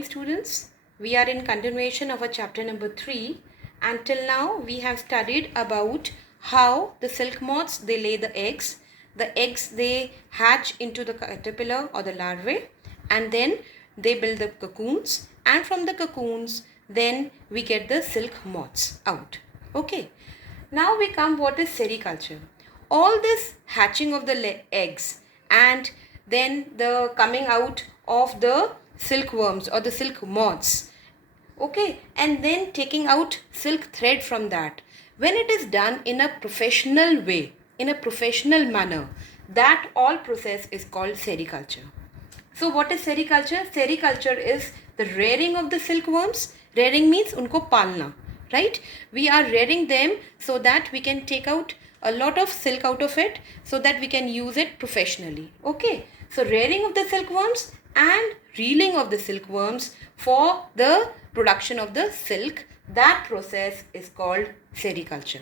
Students, we are in continuation of our chapter number 3 and till now we have studied about how the silk moths they lay the eggs they hatch into the caterpillar or the larvae, and then they build the cocoons, and from the cocoons then we get the silk moths out. Okay, now we come what is sericulture. All this hatching of the eggs and then the coming out of the silkworms or the silk moths, okay, and then taking out silk thread from that, when it is done in a professional way, in a professional manner, that all process is called sericulture. So what is sericulture? Sericulture is the rearing of the silkworms. Rearing means unko palna, right? We are rearing them so that we can take out a lot of silk out of it so that we can use it professionally. Okay, so rearing of the silkworms and reeling of the silkworms for the production of the silk, that process is called sericulture.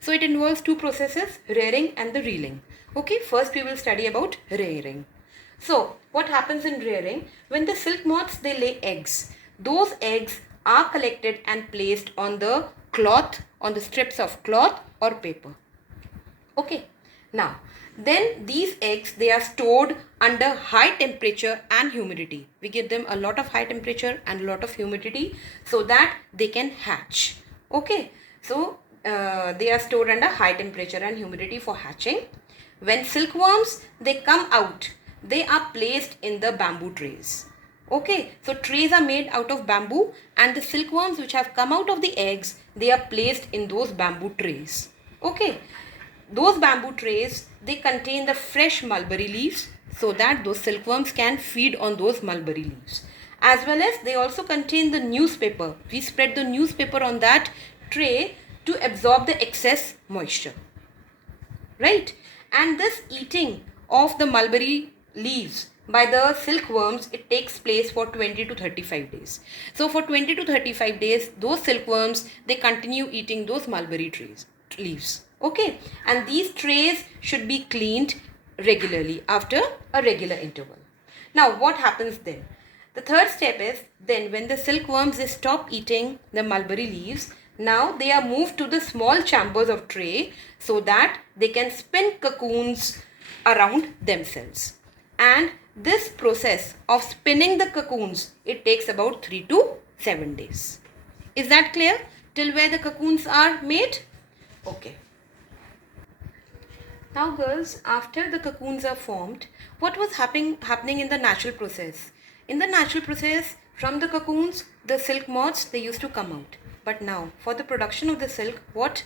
So it involves two processes, rearing and the reeling. Okay, first we will study about rearing. So what happens in rearing? When the silk moths they lay eggs, those eggs are collected and placed on the cloth, on the strips of cloth or paper. Okay, now then these eggs they are stored under high temperature and humidity. We give them a lot of high temperature and a lot of humidity so that they can hatch. Okay, so they are stored under high temperature and humidity for hatching. When silkworms they come out, they are placed in the bamboo trays. Okay, so trays are made out of bamboo and the silkworms which have come out of the eggs, they are placed in those bamboo trays. Okay, those bamboo trays, they contain the fresh mulberry leaves so that those silkworms can feed on those mulberry leaves. As well as they also contain the newspaper. We spread the newspaper on that tray to absorb the excess moisture. Right? And this eating of the mulberry leaves by the silkworms, it takes place for 20 to 35 days. So for 20 to 35 days, those silkworms, they continue eating those mulberry leaves. Okay, and these trays should be cleaned regularly after a regular interval. Now what happens then? The third step is then when the silkworms they stop eating the mulberry leaves, now they are moved to the small chambers of tray so that they can spin cocoons around themselves. And this process of spinning the cocoons, it takes about 3 to 7 days. Is that clear? Till where the cocoons are made? Okay. Now girls, after the cocoons are formed, what was happening in the natural process? In the natural process, from the cocoons, the silk moths, they used to come out. But now, for the production of the silk, what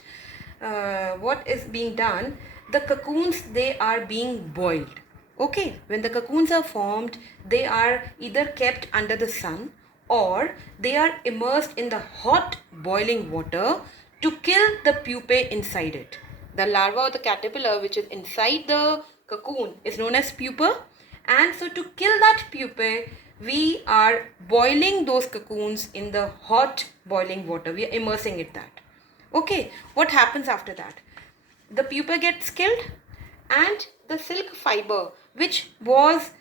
is being done? The cocoons, they are being boiled. Okay, when the cocoons are formed, they are either kept under the sun or they are immersed in the hot boiling water to kill the pupae inside it. The larva or the caterpillar which is inside the cocoon is known as pupa, and so to kill that pupae, we are boiling those cocoons in the hot boiling water. We are immersing it that. Okay, what happens after that? The pupa gets killed and the silk fiber which was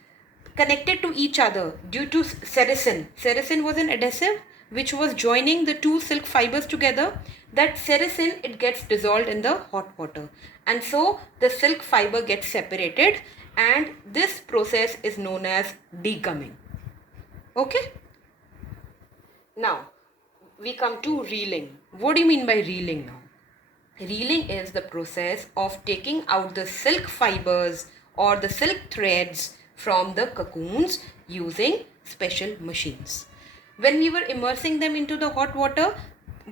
connected to each other due to sericin. Sericin was an adhesive which was joining the two silk fibers together. That sericin, it gets dissolved in the hot water, and so the silk fiber gets separated, and this process is known as degumming. Okay, now we come to reeling. What do you mean by reeling now? Reeling is the process of taking out the silk fibers or the silk threads from the cocoons using special machines. When we were immersing them into the hot water,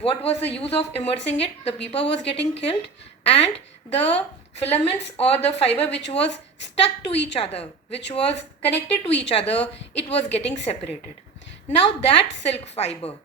what was the use of immersing it? The pupa was getting killed and the filaments or the fiber which was stuck to each other, which was connected to each other, it was getting separated. Now that silk fiber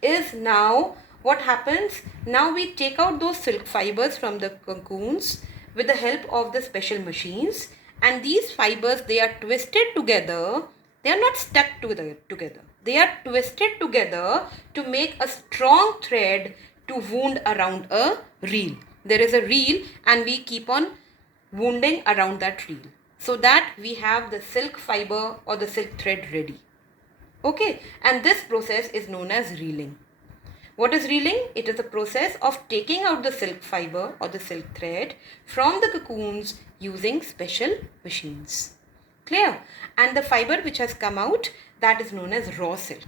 is now, what happens? Now we take out those silk fibers from the cocoons with the help of the special machines, and these fibers, they are twisted together. They are not stuck together. They are twisted together to make a strong thread to wound around a reel. There is a reel and we keep on wounding around that reel so that we have the silk fiber or the silk thread ready. Okay, and this process is known as reeling. What is reeling? It is a process of taking out the silk fiber or the silk thread from the cocoons using special machines. Clear? And the fiber which has come out, that is known as raw silk.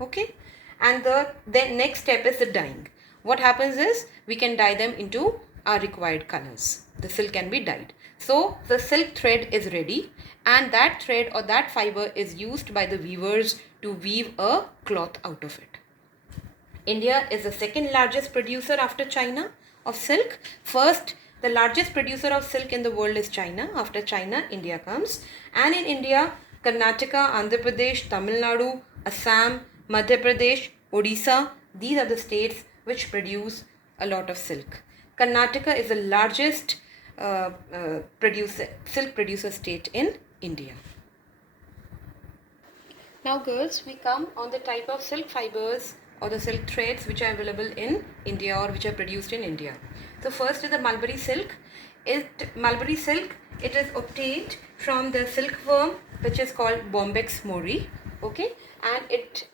Okay, and the next step is the dyeing. What happens is we can dye them into our required colors. The silk can be dyed. So the silk thread is ready, and that thread or that fiber is used by the weavers to weave a cloth out of it. India is the second largest producer after China of silk. First, the largest producer of silk in the world is China. After China, India comes. And in India, Karnataka, Andhra Pradesh, Tamil Nadu, Assam, Madhya Pradesh, Odisha, these are the states which produce a lot of silk. Karnataka is the largest silk producer state in India. Now girls, we come on the type of silk fibers or the silk threads which are available in India or which are produced in India. So first is the mulberry silk. Mulberry silk, it is obtained from the silkworm which is called Bombyx mori. Okay, and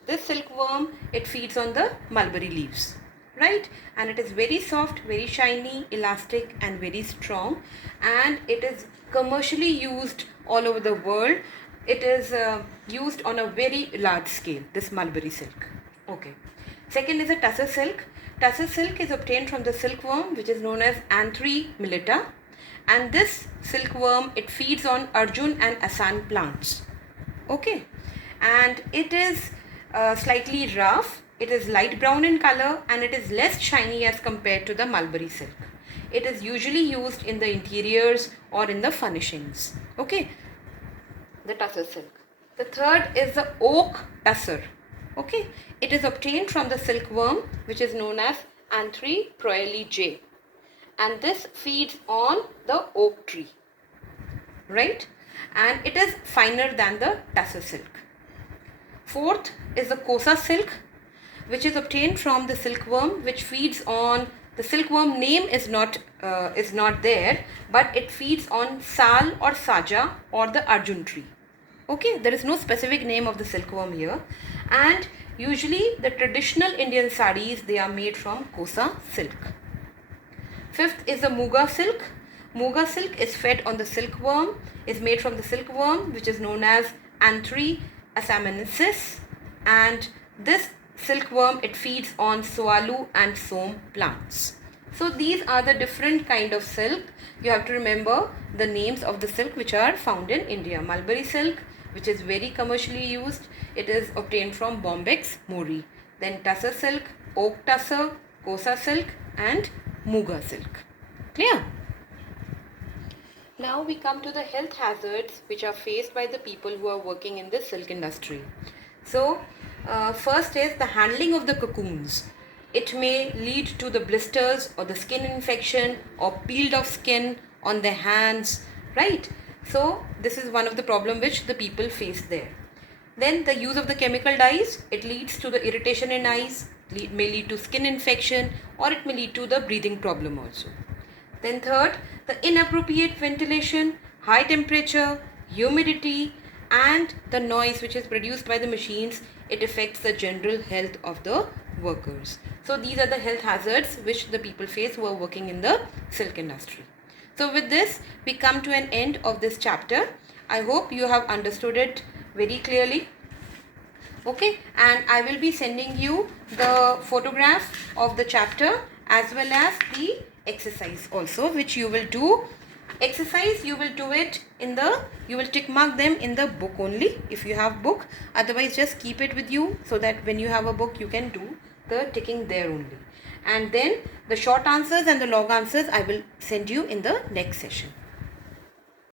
this silkworm, it feeds on the mulberry leaves, right? And it is very soft, very shiny, elastic and very strong, and it is commercially used all over the world. It is used on a very large scale, this mulberry silk. Okay. Second is a tussar silk. Tussar silk is obtained from the silkworm which is known as Anthrae millata, and this silkworm, it feeds on Arjun and Asan plants. Okay, and it is slightly rough. It is light brown in color and it is less shiny as compared to the mulberry silk. It is usually used in the interiors or in the furnishings. Okay, the tussar silk. The third is the oak tussar. Okay, it is obtained from the silkworm which is known as Anthrae proeli J, and this feeds on the oak tree, right? And it is finer than the tussar silk. Fourth is the kosa silk, which is obtained from the silkworm which feeds on, the silkworm name is not there, but it feeds on sal or saja or the Arjun tree. Okay, there is no specific name of the silkworm here, and usually the traditional Indian sarees, they are made from kosa silk. Fifth is the muga silk. Muga silk is fed on the silkworm, is made from the silkworm which is known as Anthrae asamensis, and this silkworm, it feeds on soalu and som plants. So these are the different kind of silk. You have to remember the names of the silk which are found in India. Mulberry silk, which is very commercially used, it is obtained from Bombyx mori. Then tussar silk, oak tussar, kosa silk and muga silk. Clear? Now we come to the health hazards which are faced by the people who are working in the silk industry. So first is the handling of the cocoons. It may lead to the blisters or the skin infection or peeled off skin on their hands, right? So this is one of the problem which the people face there. Then the use of the chemical dyes, it leads to the irritation in eyes, may lead to skin infection, or it may lead to the breathing problem also. Then third, the inappropriate ventilation, high temperature, humidity and the noise which is produced by the machines, it affects the general health of the workers. So these are the health hazards which the people face who are working in the silk industry. So with this, we come to an end of this chapter. I hope you have understood it very clearly. Okay, and I will be sending you the photograph of the chapter as well as the exercise also, which you will do. Exercise, you will do it in the, you will tick mark them in the book only if you have book. Otherwise just keep it with you so that when you have a book you can do the ticking there only. And then the short answers and the long answers I will send you in the next session.